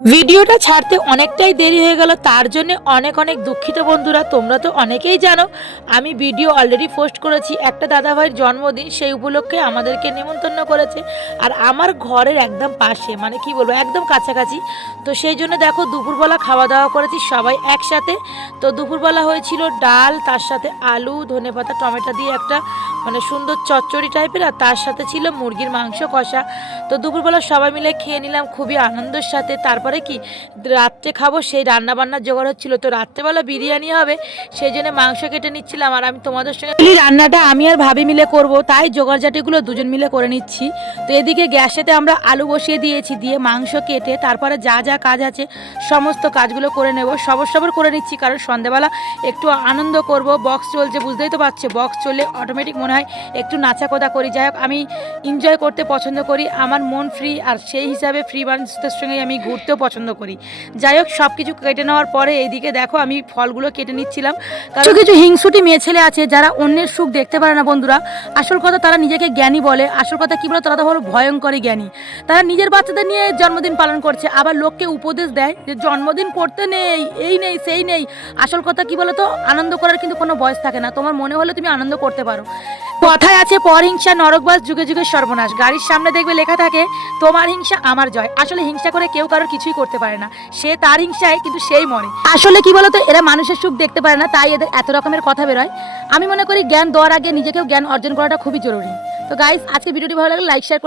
ভিডিওটা ছাড়তে অনেকটাই দেরি হয়ে গেল, তার জন্য অনেক অনেক দুঃখিত বন্ধুরা। তোমরা তো অনেকেই জানো আমি ভিডিও অলরেডি পোস্ট করেছি। একটা দাদাভাইয়ের জন্মদিন, সেই উপলক্ষে আমাদেরকে নেমন্তন্ন করেছে, আর আমার ঘরের একদম পাশে, মানে কি বলবো, একদম কাছাকাছি। তো সেই জন্য দেখো দুপুরবেলা খাওয়া দাওয়া করেছি সবাই একসাথে। তো দুপুরবেলা হয়েছিল ডাল, তার সাথে আলু, ধনেপাতা, টমেটো দিয়ে একটা মানে সুন্দর চচ্চড়ি টাইপের, আর তার সাথে ছিল মুরগির মাংস কষা। তো দুপুরবেলা সবাই মিলে খেয়ে নিলাম খুবই আনন্দের সাথে। তারপরে কি রাত্রে খাবো, সেই রান্নাবান্নার জোগাড় হচ্ছিলো। তো রাত্রেবেলা বিরিয়ানি হবে, সেই জন্য মাংস কেটে নিচ্ছিলাম। আর আমি তোমাদের সঙ্গে রান্নাটা আমি আর ভাবি মিলে করব, তাই জোগাড়জাটিগুলো দুজন মিলে করে নিচ্ছি। তো এদিকে গ্যাসেতে আমরা আলু বসিয়ে দিয়েছি, দিয়ে মাংস কেটে তারপরে যা যা কাজ আছে সমস্ত কাজগুলো করে নেব। সবর সবর করে নিচ্ছি, কারণ সন্ধ্যাবেলা একটু আনন্দ করব। বক্স চলছে, বুঝতেই তো পারছে, বক্স চললে অটোমেটিক মনে হয় একটু নাচা কোদা করি। যাই হোক, আমি এনজয় করতে পছন্দ করি, আমার মন ফ্রি, আর সেই হিসাবে ফ্রি মানুষদের সঙ্গে আমি ঘুরতেও পছন্দ করি। যাই হোক, সব কিছু কেটে নেওয়ার পরে এইদিকে দেখো আমি ফলগুলো কেটে নিচ্ছিলাম। কিছু কিছু হিংসুটি মেয়ে ছেলে আছে যারা অন্যের সুখ দেখতে পারে না বন্ধুরা। আসল কথা, তারা নিজেকে জ্ঞানী বলে, আসল কথা কি বলে, তারা তো হলো ভয়ঙ্করী জ্ঞানী। তারা নিজের বাচ্চাদের নিয়ে জন্মদিন পালন করছে, আবার লোককে উপদেশ দেয় যে জন্মদিন করতে নেই, এই নেই সেই নেই। আসল কথা কি বলো তো, আনন্দ করার কিন্তু কোনো বয়স থাকে না। তোমার মনে হলে তুমি আনন্দ করতে পারো। কথায় আছে পরহিংসা নরকবাস, যুগে যুগে সর্বনাশ। গাড়ির সামনে দেখবে লেখা থাকে তোমার হিংসা আমার জয়। আসলে হিংসা করে কেউ কারোর কিছুই করতে পারে না, সে তার হিংসায় কিন্তু সেই মরে। আসলে কি বলতো, এরা মানুষের সুখ দেখতে পারে না, তাই এদের এত রকমের কথা বেরোয়। আমি মনে করি জ্ঞান দেওয়ার আগে নিজেকেও জ্ঞান অর্জন করাটা খুবই জরুরি। তো গাইস, আজকে ভিডিওটি ভালো লাগলে লাইক শেয়ার করে